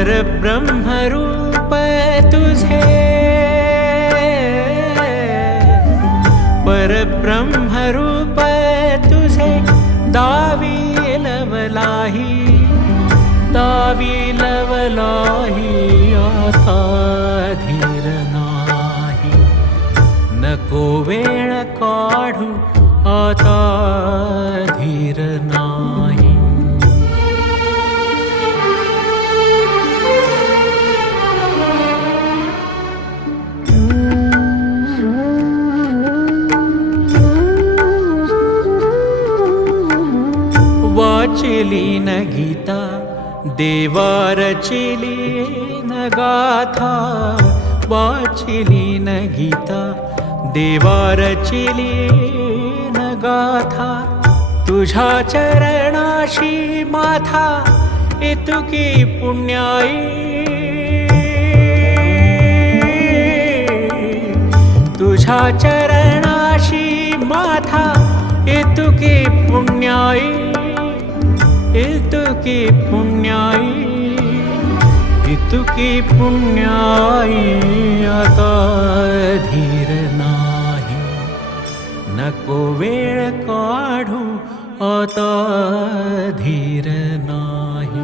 परब्रह्मरूप तुझे, परब्रह्मरूप तुझे दावी लवलाही, दावी लवलाही आता धीर नाही, नको वेळ काढू आता धीर नाही. वाचिली न गीता देवा रचिली न गाथा, वाचिली न गीता देवा रचिली न गाथा, तुझ्या चरणाशी माथा इतुकी पुण्याई, तुझ्या चरणाशी माथा इतुकी पुण्याई, इतुकी पुण्याई, इतुकी पुण्याई आता धीर नाही, नको वेळ काढू आता धीर नाही.